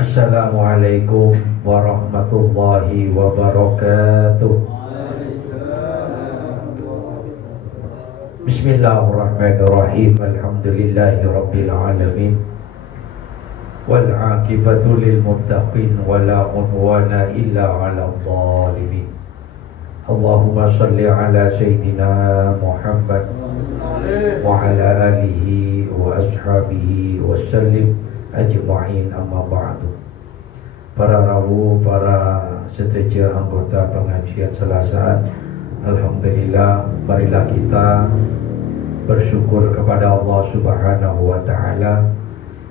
Assalamualaikum warahmatullahi wabarakatuh. Bismillahirrahmanirrahim. Alhamdulillahi rabbil alamin. Wal aqibatu lil muttaqin wala udwana illa 'alal zalimin. Allahumma shalli ala sayyidina Muhammad wa ala alihi wa ashabihi wa sallim ajma'in, amma ba'du. Para rawuh, para setuju anggota pengajian Selasa, alhamdulillah, marilah kita bersyukur kepada Allah Subhanahu wa taala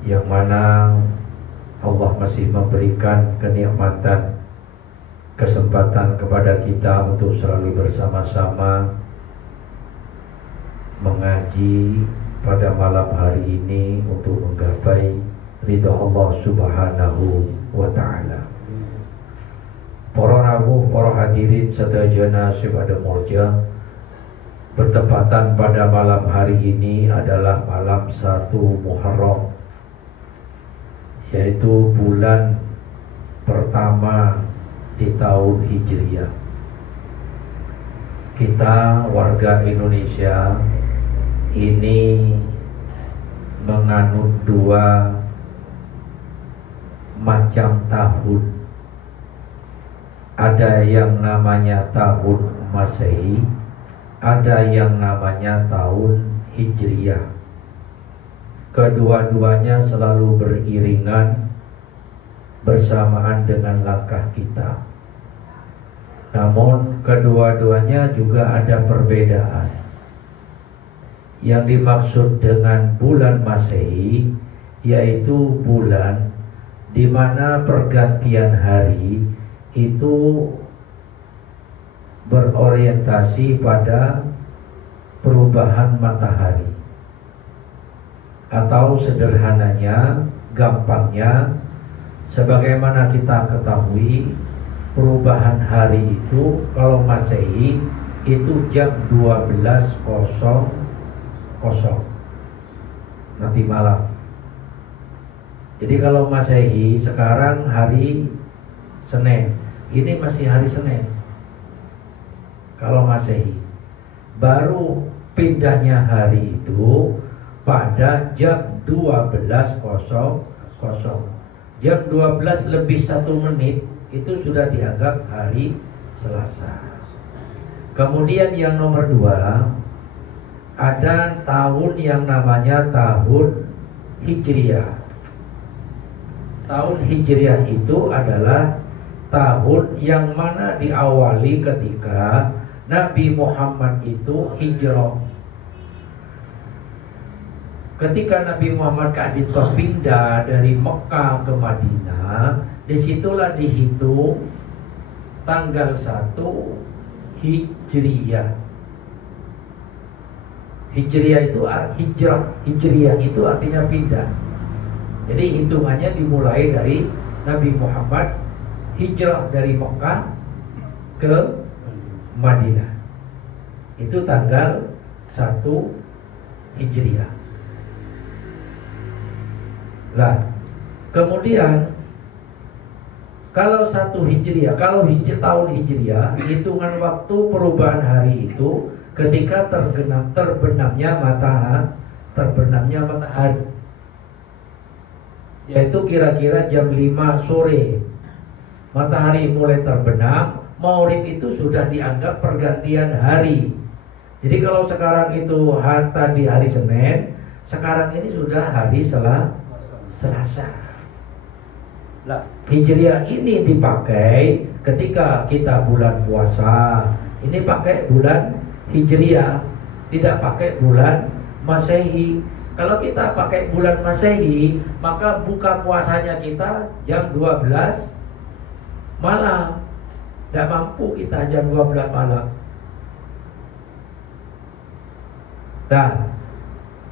yang mana Allah masih memberikan kenikmatan, kesempatan kepada kita untuk selalu bersama-sama mengaji pada malam hari ini untuk menggapai ridha Allah Subhanahu wa ta'ala. Para rawuh, para hadirin sedaya pada mulya, bertepatan pada malam hari ini adalah malam 1 Muharram, yaitu bulan pertama di tahun Hijriah. Kita warga Indonesia ini menganut dua macam tahun. Ada yang namanya tahun Masehi, ada yang namanya tahun Hijriah. Kedua-duanya selalu beriringan bersamaan dengan langkah kita. Namun kedua-duanya juga ada perbedaan. Yang dimaksud dengan bulan Masehi yaitu bulan di mana pergantian hari itu berorientasi pada perubahan matahari, atau sederhananya, gampangnya, sebagaimana kita ketahui, perubahan hari itu kalau Masehi itu jam 12.00 nanti malam. Jadi kalau Masehi sekarang hari Senin, ini masih hari Senin. Kalau Masehi, baru pindahnya hari itu pada jam 12.00. Jam 12 lebih 1 menit itu sudah dianggap hari Selasa. Kemudian yang nomor 2, ada tahun yang namanya tahun Hijriah. Tahun Hijriah itu adalah tahun yang mana diawali ketika Nabi Muhammad itu hijrah. Ketika Nabi Muhammad pindah dari Mekah ke Madinah, disitulah dihitung tanggal 1 Hijriah. Hijriah itu hijrah, Hijriah itu artinya pindah. Jadi hitungannya dimulai dari Nabi Muhammad hijrah dari Mekah ke Madinah. Itu tanggal 1 Hijriah. Lah, kemudian kalau 1 Hijriah, kalau tahun Hijriah, hitungan waktu perubahan hari itu ketika terbenamnya matahari, yaitu kira-kira jam 5 sore. Matahari mulai terbenam, Maulid itu sudah dianggap pergantian hari. Jadi kalau sekarang itu tadi hari Senin, sekarang ini sudah hari Selasa. Lah, Hijriah ini dipakai ketika kita bulan puasa. Ini pakai bulan Hijriah, tidak pakai bulan Masehi. Kalau kita pakai bulan Masehi, maka buka puasanya kita jam 12 malam. Tidak mampu kita jam 12 malam. Nah,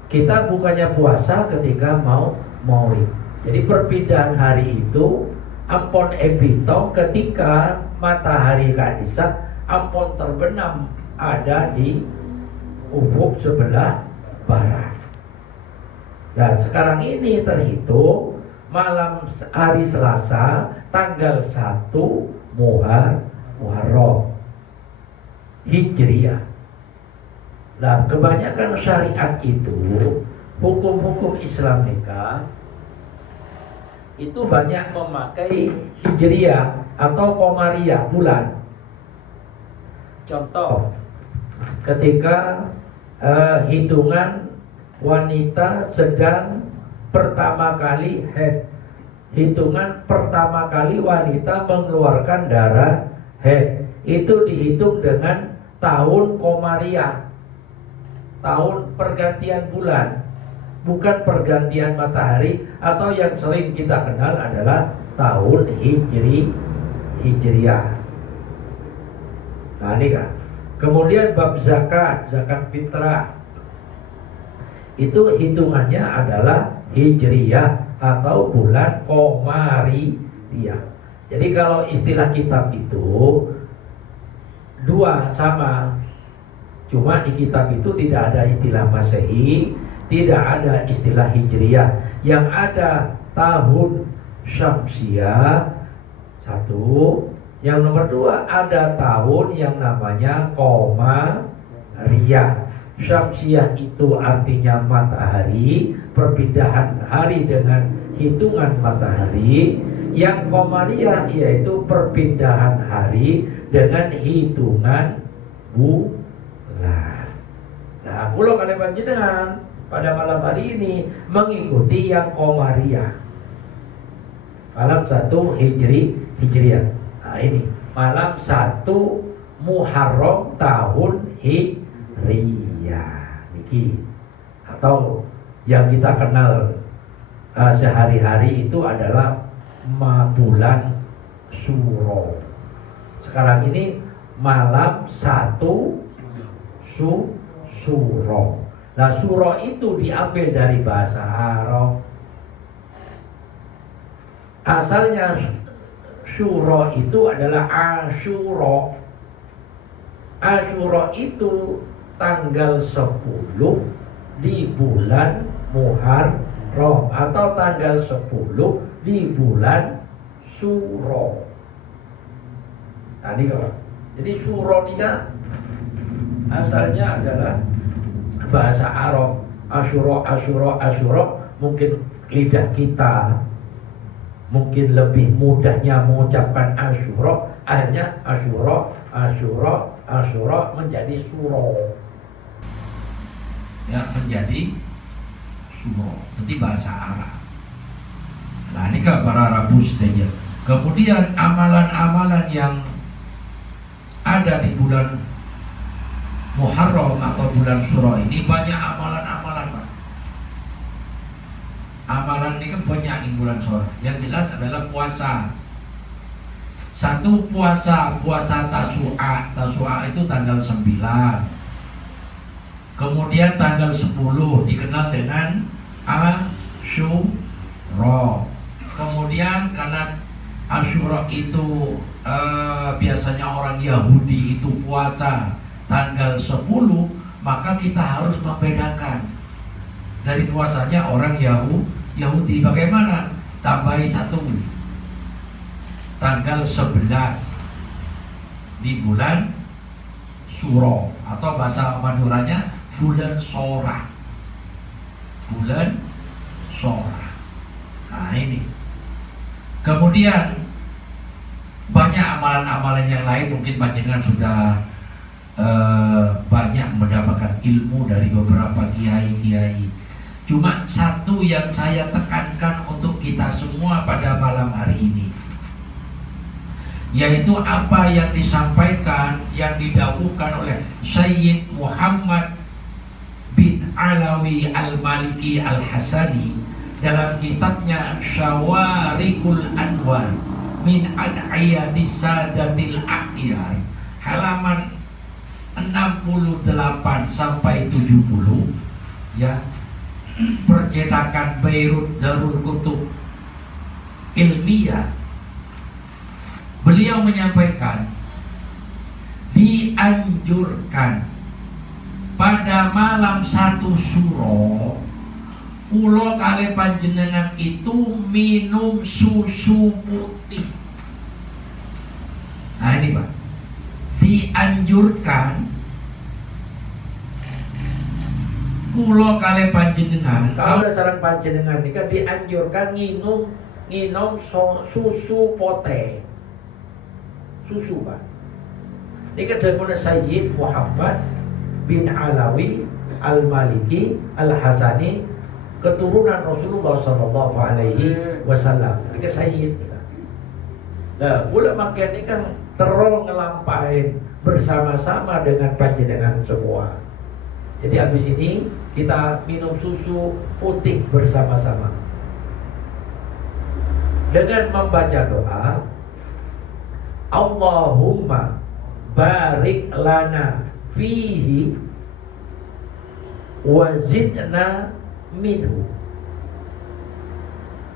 kita bukannya puasa ketika mau Maulid. Jadi perpindahan hari itu ampun ebito ketika matahari kadisak ampun terbenam ada di ufuk sebelah barat. Nah, sekarang ini terhitung malam hari Selasa tanggal 1 Muharram Hijriah. Nah, kebanyakan syariat itu, hukum-hukum Islamika itu banyak memakai Hijriah atau Qamariyah bulan. Contoh, ketika hitungan wanita sedang pertama kali haid, hitungan pertama kali wanita mengeluarkan darah haid, itu dihitung dengan tahun Qamariyah, tahun pergantian bulan, bukan pergantian matahari, atau yang sering kita kenal adalah tahun Hijriah. Nah, ini kan. Kemudian bab zakat fitrah, itu hitungannya adalah Hijriah atau bulan Qamariyah. Jadi kalau istilah kitab itu dua sama, cuma di kitab itu tidak ada istilah Masehi, tidak ada istilah Hijriah. Yang ada tahun Syamsiah satu, yang nomor dua ada tahun yang namanya Qamariyah. Syamsiah itu artinya matahari, perpindahan hari dengan hitungan matahari. Yang Qamariyah yaitu perpindahan hari dengan hitungan bulan. Nah, kula kalian panjenengan pada malam hari ini mengikuti yang Qamariyah. Malam 1 Hijriah. Nah, ini malam 1 Muharram tahun Hijriah niki, atau yang kita kenal sehari-hari itu adalah bulan Suro. Sekarang ini malam 1 Suro. Nah, Suro itu diambil dari bahasa Arab. Asalnya Suro itu adalah Asyura. Asyura itu tanggal 10 di bulan Muharram, atau tanggal 10 di bulan Suro. Tadi kalau jadi Suro ini kan asalnya adalah bahasa Arab. Asyura mungkin lidah kita mungkin lebih mudahnya mengucapkan Asyura, akhirnya Asyura menjadi Suro. Ya, menjadi Suro. Jadi bahasa Arab. Nah, ini kan para Rabu saja. Kemudian amalan-amalan yang ada di bulan Muharram atau bulan Suro ini banyak amalan-amalan, Pak. Amalan ini kan banyak di bulan Suro. Yang jelas adalah puasa. Satu puasa Tasu'a. Tasu'a itu tanggal 9. Kemudian tanggal 10 dikenal dengan Asyura. Kemudian karena Asyura itu biasanya orang Yahudi itu puasa tanggal 10, maka kita harus membedakan dari puasanya orang Yahudi. Bagaimana? Tambahi 1 tanggal 11 di bulan Suro, atau bahasa Maduranya bulan Sora. Bulan Sora. Nah, ini. Kemudian banyak amalan-amalan yang lain, mungkin panjenengan sudah banyak mendapatkan ilmu dari beberapa kiai-kiai. Cuma satu yang saya tekankan untuk kita semua pada malam hari ini, yaitu apa yang disampaikan, yang didawuhkan oleh Sayyid Muhammad bin Alawi Al-Maliki Al-Hasani dalam kitabnya Syawarikul Anwar min Ad'iyadis Sadatil Akhyar, halaman 68 sampai 70 ya, percetakan Beirut Darul Kutub ilmiah, beliau menyampaikan dianjurkan pada malam 1 Suro ulo kali panjenengan itu minum susu putih. Nah ini Pak, dianjurkan ulo kali panjenengan, kalau saran panjenengan ini kan dianjurkan nginum susu pote, susu Pak. Ini kan dari Sayyid Muhammad bin Alawi Al-Maliki Al-Hasani, keturunan Rasulullah Sallallahu Alaihi Wasallam. Ini kan Sayyid. Nah, ulama ini kan terus ngelampain bersama-sama dengan panjenengan semua. Jadi habis ini kita minum susu putih bersama-sama dengan membaca doa, Allahumma barik lana fihi wazidna minhu,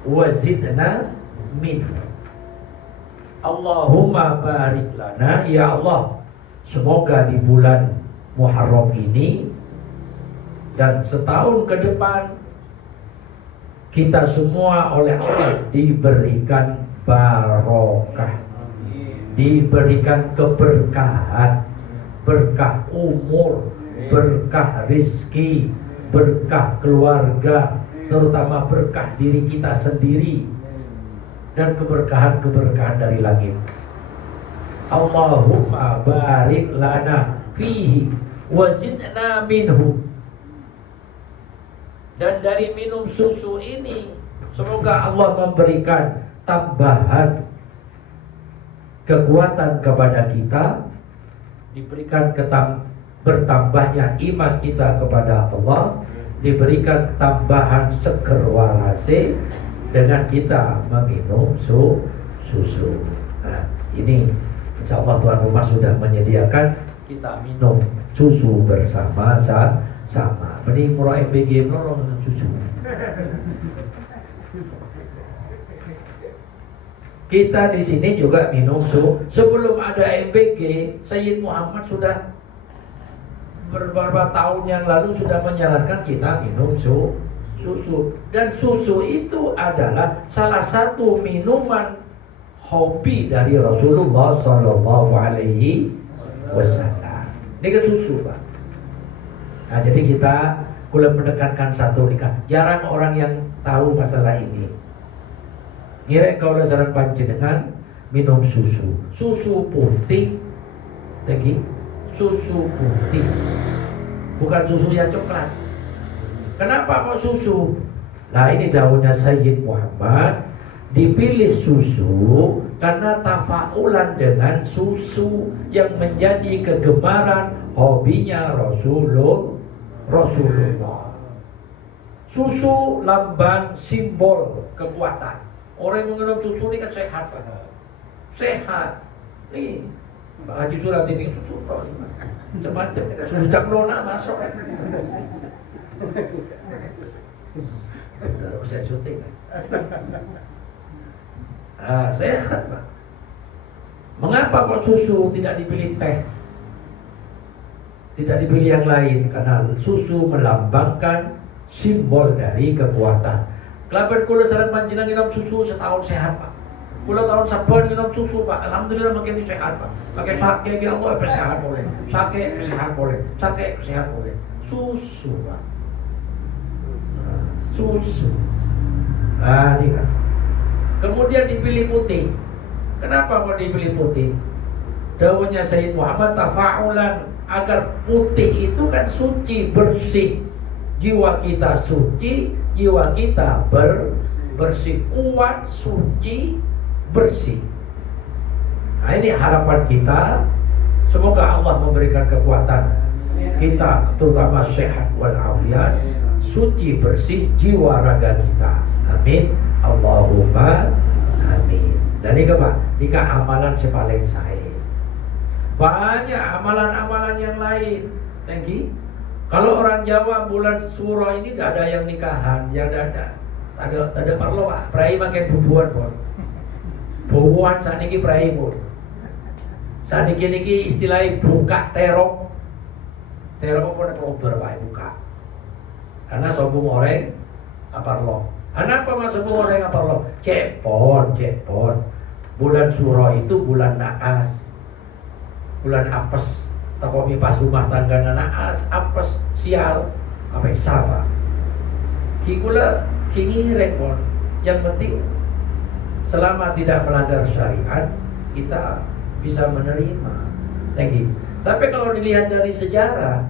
wazidna minhu. Allahumma barik lana, ya Allah, semoga di bulan Muharram ini dan setahun ke depan kita semua oleh Allah diberikan barokah, diberikan keberkahan, berkah umur, berkah rizki, berkah keluarga, terutama berkah diri kita sendiri, dan keberkahan-keberkahan dari langit. Allahumma barik lana fihi wazidna minhu. Dan dari minum susu ini semoga Allah memberikan tambahan kekuatan kepada kita, diberikan bertambahnya iman kita kepada Allah, diberikan tambahan seger walase dengan kita meminum susu. Nah, ini insya Allah tuan rumah sudah menyediakan kita minum susu bersama-sama. Mending murah MBG menolong dengan susu. Kita di sini juga minum susu. Sebelum ada MBG, Sayyid Muhammad sudah beberapa tahun yang lalu sudah menyarankan kita minum susu. Dan susu itu adalah salah satu minuman hobi dari Rasulullah Sallallahu Alaihi Wasallam. Ini kan susu Pak. Nah, jadi kita mulai menekankan satu nikah. Jarang orang yang tahu masalah ini. Ngira kalau saran panjenengan minum susu putih, lagi susu putih, bukan susu yang coklat. Kenapa kok susu? Nah ini jauhnya Sayyid Muhammad, dipilih susu karena tafaulan dengan susu yang menjadi kegemaran hobinya Rasulullah. Susu lambang simbol kekuatan. Orang yang minum susu ini kan sehat. Sehat. Nih, Pak Haji Surat ini susu macam-macam. Susu caklona masuk. Baru saya syuting. Sehat Pak. Mengapa kok susu tidak dipilih teh? Tidak dipilih yang lain? Karena susu melambangkan simbol dari kekuatan. Kelabat kula saran panjenengan minum susu setahun sehat Pak. Kula tahun saban minum susu Pak. Alhamdulillah makin sehat Pak. Pakai sakit ya Allah sehat boleh. Sakit sehat boleh. Sakit sehat boleh. Susu Pak. Susu. Ini kan. Kemudian dipilih putih. Kenapa kok dipilih putih? Dawuhnya Sayyid Muhammad tafa'ulan, agar putih itu kan suci, bersih. Jiwa kita suci, jiwa kita bersih, kuat, suci, bersih. Nah ini harapan kita. Semoga Allah memberikan kekuatan kita, terutama sehat walafiat, suci, bersih jiwa raga kita. Amin. Allahumma amin. Dan ini apa? Ini amalan sepaling saya. Banyak amalan-amalan yang lain. Thank you. Kalau orang Jawa bulan Suro ini tidak ada yang nikahan, yang ada perlu pak. Prai makin bubuan pun. Bubuan saat ini prai pun. Saat ini istilahnya buka terok. Terok pun ada pak buka. Karena sombong orang apa lo? Kenapa masuk orang apa lo? Cepon. Bulan Suro itu bulan naas, bulan apes. Tapi pas rumah tangga naas, apes, sial, apa salah. Kikula kini repot. Yang penting selama tidak melanggar syariat, kita bisa menerima. Thank you. Tapi kalau dilihat dari sejarah,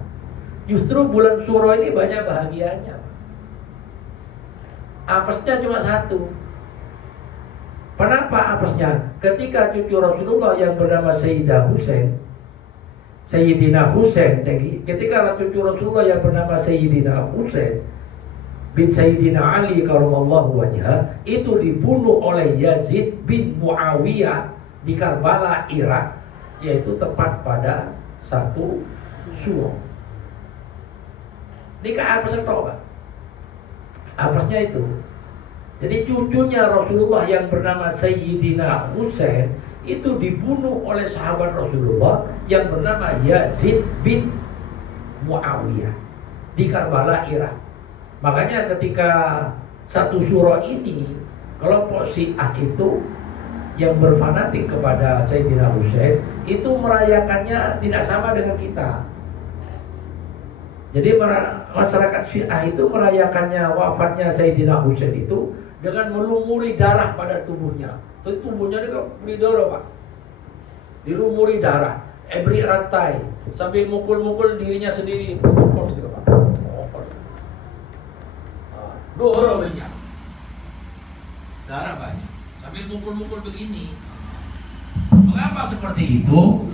justru bulan Suro ini banyak bahagianya. Apesnya cuma satu. Kenapa apesnya? Ketika cucu Rasulullah yang bernama Sayyidina Husain, ketika cucu Rasulullah yang bernama Sayyidina Husain bin Sayyidina Ali karramallahu wajhah itu dibunuh oleh Yazid bin Muawiyah di Karbala, Irak, yaitu tepat pada 1 Syuro. Ini apa sih Pak? Apasnya itu. Jadi cucunya Rasulullah yang bernama Sayyidina Husain itu dibunuh oleh sahabat Rasulullah yang bernama Yazid bin Muawiyah di Karbala, Irak. Makanya ketika 1 Syuro ini, kelompok Syiah itu yang berfanatik kepada Sayyidina Husain itu merayakannya tidak sama dengan kita. Jadi masyarakat Syiah itu merayakannya wafatnya Sayyidina Husain itu dengan melumuri darah pada tubuhnya. Jadi tubuhnya ini beri darah pak, dilumuri darah, beri rantai, sambil mukul-mukul dirinya sendiri, mukul gitu pak. Darah banyak, darah banyak, sambil mukul-mukul begini. Mengapa seperti itu?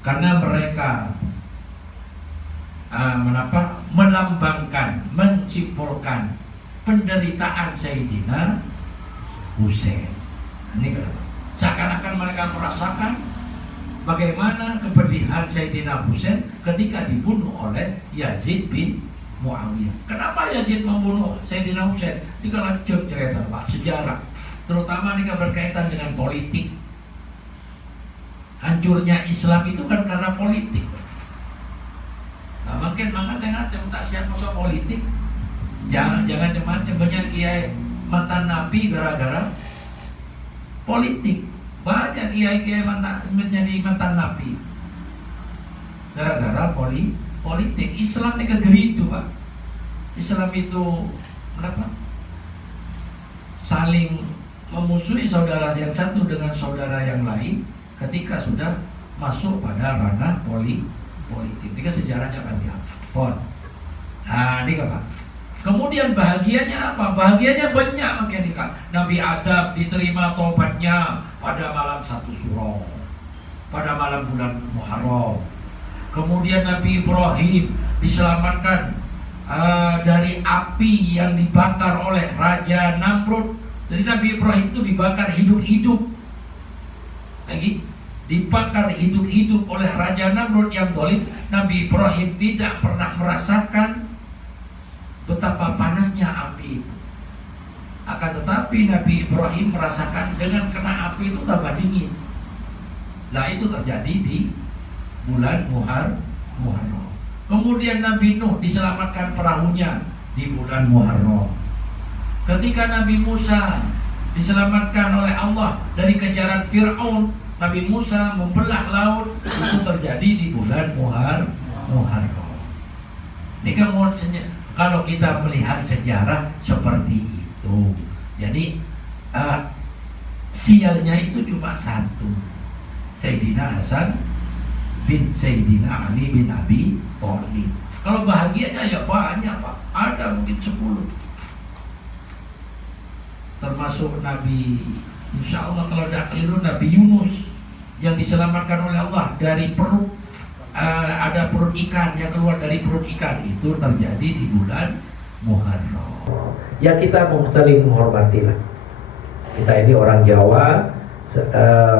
Karena mereka melambangkan, mencimpulkan penderitaan Sayyidina Husain. Ini kenapa? Seakan-akan mereka merasakan bagaimana kepedihan Sayyidina Husain ketika dibunuh oleh Yazid bin Muawiyah. Kenapa Yazid membunuh Sayyidina Husain? Ini kalau cerita Pak, sejarah, terutama ini berkaitan dengan politik. Hancurnya Islam itu kan karena politik. Nah, mungkin makanya tak siap masuk politik. Jangan macam-macam, banyak kiai mantan nabi gara-gara politik. Banyak kiai-kiai menjadi mantan nabi gara-gara politik. Islam ini negeri itu pak. Islam itu kenapa? Saling memusuhi saudara yang satu dengan saudara yang lain ketika sudah masuk pada ranah politik. Ini sejarahnya panjang. Nah, ini apa? Kemudian bahagianya apa? Bahagianya banyak makanya kan. Nabi Adam diterima taubatnya pada malam 1 Syuro, pada malam bulan Muharram. Kemudian Nabi Ibrahim diselamatkan dari api yang dibakar oleh Raja Namrud. Jadi Nabi Ibrahim itu dibakar hidup-hidup. Lagi dibakar hidup-hidup oleh Raja Namrud yang zalim. Nabi Ibrahim tidak pernah merasakan betapa panasnya api itu. Akan tetapi Nabi Ibrahim merasakan dengan kena api itu tambah dingin. Nah itu terjadi di bulan Muharram. Kemudian Nabi Nuh diselamatkan perahunya di bulan Muharram. Ketika Nabi Musa diselamatkan oleh Allah dari kejaran Fir'aun, Nabi Musa membelah laut, itu terjadi di bulan Muharram. Ini kan kalau kita melihat sejarah seperti itu, jadi sialnya itu cuma satu, Sayyidina Hasan bin Sayyidina Ali bin Abi Thalib. Kalau bahagianya ya banyak pak, ada mungkin 10. Termasuk Nabi, insya Allah kalau tidak keliru, Nabi Yunus yang diselamatkan oleh Allah dari perut, ada perut ikan yang keluar dari perut ikan, itu terjadi di bulan Muharram. Ya kita saling menghormati lah. Kita ini orang Jawa,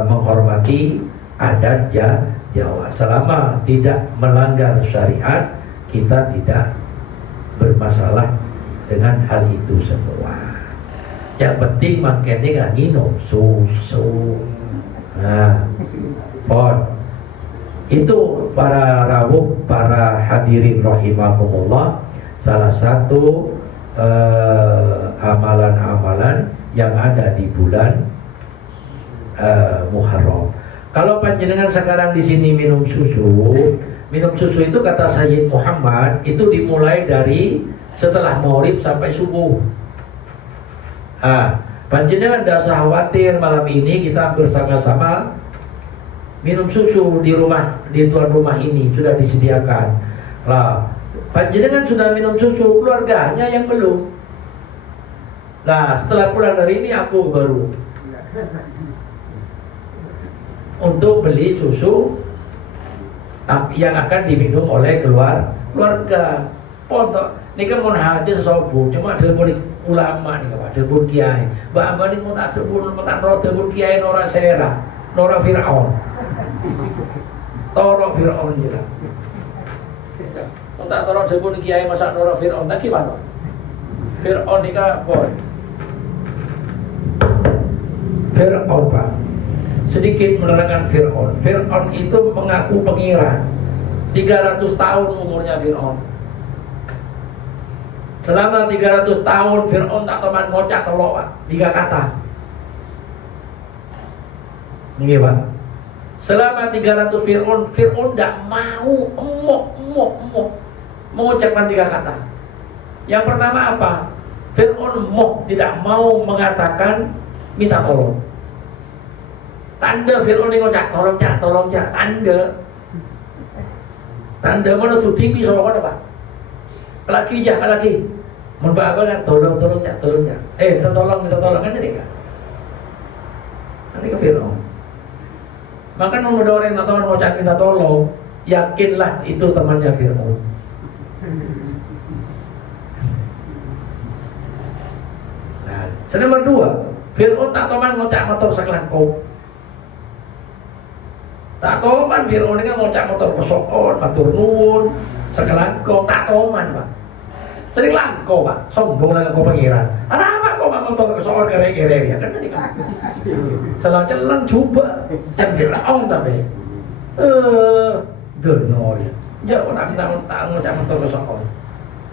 menghormati adat jawab. Selama tidak melanggar syariat, kita tidak bermasalah dengan hal itu semua. Yang penting makanya gak minum susu. Nah, itu para rawuh, para hadirin rahimakumullah, salah satu amalan-amalan yang ada di bulan Muharram. Kalau panjenengan sekarang di sini minum susu itu kata Sayyid Muhammad itu dimulai dari setelah maghrib sampai subuh. Panjenengan tidak usah khawatir, malam ini kita bersama-sama minum susu di rumah, di tuan rumah ini sudah disediakan. Lah, panjenengan sudah minum susu, keluarganya yang belum. Nah, setelah pulang dari ini aku baru untuk beli susu yang akan diminum oleh keluarga. Pondok ini kan mau haji sesobu, cuma telepon ulama nih, Pak, telepon kiai. Mbak ini mau tak telepon kiai Nora Sera, Nora Fir'aun, Toro Fir'aun juga. Mau tak toro telepon kiai masa Nora Fir'aun, tak gimana? Fir'aun ini kan boy. Fir'aun, Pak, sedikit menerangkan Fir'aun. Fir'aun itu mengaku pengira. 300 tahun umurnya Fir'aun. Selama 300 tahun Fir'aun tak teman ngocak telok, Pak, 3 kata. Ini, Pak. Selama 300 Fir'aun tidak mau mengucapkan 3 kata. Yang pertama apa? Fir'aun tidak mau mengatakan minta tolong. Tanda Fir'aun ini ngocak tolong cak, tanda mana tuh tinggi sama mana, Pak? Lagi Mbak kan tolong cak. Minta tolong kan jadi kan? Ini ke Fir'aun. Maka nomor orang yang teman ngocak minta tolong, yakinlah itu temannya Fir'aun. Nah, nomor 2, Fir'aun tak teman ngocak motor sekelangkau. Tak toman Fir'aun ini ngocak motor kesokon, matur nuwun, sekelangkau, tak toman, Pak. Sering langkau, Pak, sombong dengan kau pengiran. Kenapa kau motor kesokon kere-kere ya? Kan tadi kan selanjutnya coba yang Fir'aun tapi dono ya. Jauh tak ngocak motor kesokon.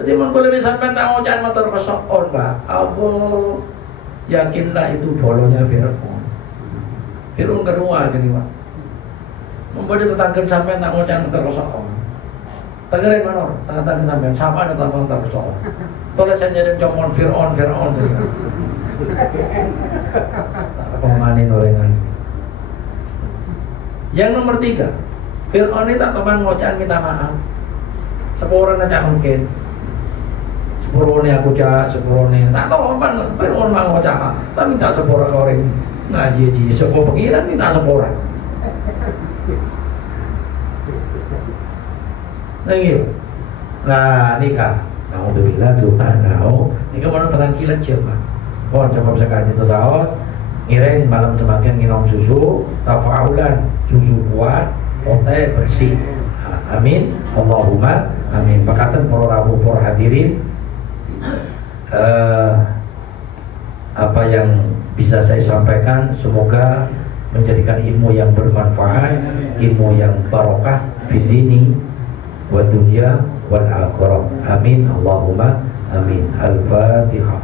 Jadi boleh sampai tak ngocak motor kesokon, Pak. Allah, yakinlah itu bolonya Fir'aun. Fir'aun kedua gini, Pak. Membuat tetangga sampai tak ngocak motor kesokon. Tangerin mana? Tangan sampai sama ada tangan motor kesokon. Tolong saya jadi comon Fir'aun. Pemanin orengan. Yang nomor 3, Fir'aun ini tak teman ngocak minta maaf. Sepuluh aja mungkin. Sepuluh aku cak, sepuluh tak tahu apa. Fir'aun mau ngocak apa? Tak minta sepuluh orang ngaji di sepuluh pengiran minta sepuluh. Nah, nikah. Alhamdulillah Tuhan tahu. Nikah mana terangkilan siapa? Mohon coba bisa kaji itu saos. Ngiring malam semakin minum susu, tafaulan susu kuat, otak bersih. Amin. Allahumma amin. Pakatan para rawuh, para hadirin. Apa yang bisa saya sampaikan semoga menjadikan ilmu yang bermanfaat, ilmu yang barokah fid dini wa dunya wal akhirah. Amin. Allahumma amin. Al-Fatihah.